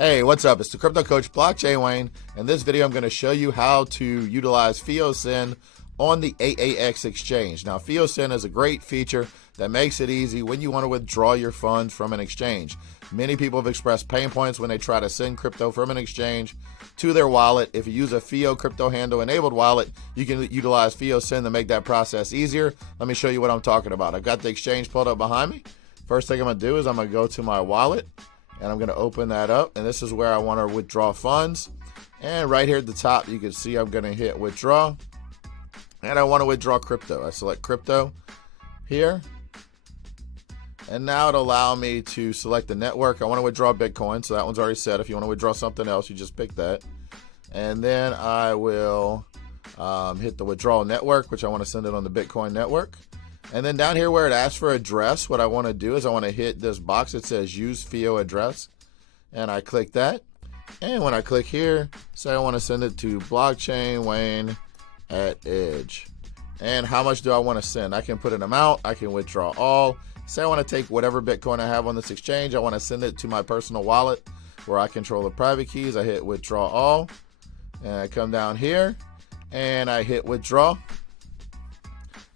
Hey, what's up? It's the Crypto Coach Blockchain Wayne. In this video, I'm going to show you how to utilize FIO Send on the AAX Exchange. Now, FIO Send is a great feature that makes it easy when you want to withdraw your funds from an exchange. Many people have expressed pain points when they try to send crypto from an exchange to their wallet. If you use a FIO Crypto Handle enabled wallet, you can utilize FIO Send to make that process easier. Let me show you what I'm talking about. I've got the exchange pulled up behind me. First thing I'm going to do is I'm going to go to my wallet. And I'm going to open that up, and this is where I want to withdraw funds. And right here at the top, you can see I'm going to hit withdraw, and I want to withdraw crypto. I select crypto here, and now it'll allow me to select the network. I want to withdraw Bitcoin, so that one's already set. If you want to withdraw something else, you just pick that. And then I will hit the withdrawal network, which I want to send it on the Bitcoin network. And then down here where it asks for address, what I want to do is I want to hit this box that says use FIO address. And I click that. And when I click here, say I want to send it to blockchain Wayne at Edge. And how much do I want to send? I can put an amount. I can withdraw all. Say I want to take whatever Bitcoin I have on this exchange. I want to send it to my personal wallet where I control the private keys. I hit withdraw all. And I come down here and I hit withdraw.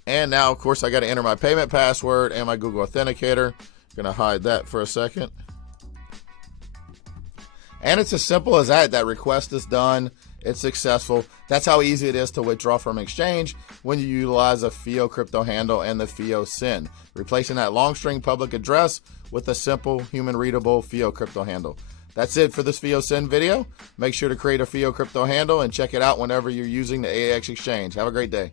And now, of course, I got to enter my payment password and my Google Authenticator. I'm going to hide that for a second. And it's as simple as that. That request is done. It's successful. That's how easy it is to withdraw from exchange when you utilize a FIO Crypto Handle and the FIO Send, replacing that long string public address with a simple human-readable FIO Crypto Handle. That's it for this FIO Send video. Make sure to create a FIO Crypto Handle and check it out whenever you're using the AAX Exchange. Have a great day.